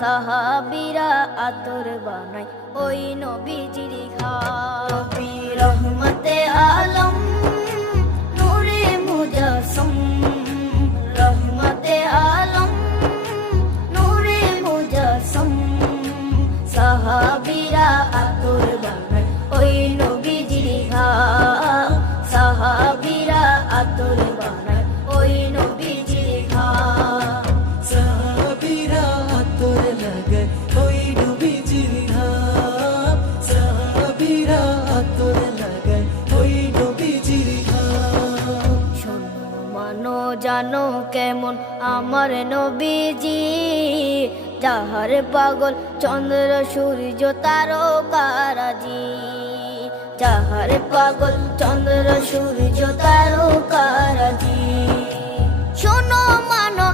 সাহাবীরা আতর বানায় ওই নবীজির ঘাম। নবী রহমতে আলম নূরে মুজাসসম, রহমতে আলম নূরে মুজাসসম। সাহাবীরা আতর বানায় ওই নবীজির ঘাম। সাহাবীরা আতর বানায় ওই নবীজির ঘাম। সাহাবীরা আতর লাগায় ওই নবীজির ঘাম। সাহাবীরা আতর লাগায় ওই নবীজির ঘাম। শোনো মানো জানো কেমন আমার নবীজি, যাহার পাগল চন্দ্র সূর্য তারকারাজি। যাহার পাগল চন্দ্র সূর্য তারকারাজি। শোনো মানো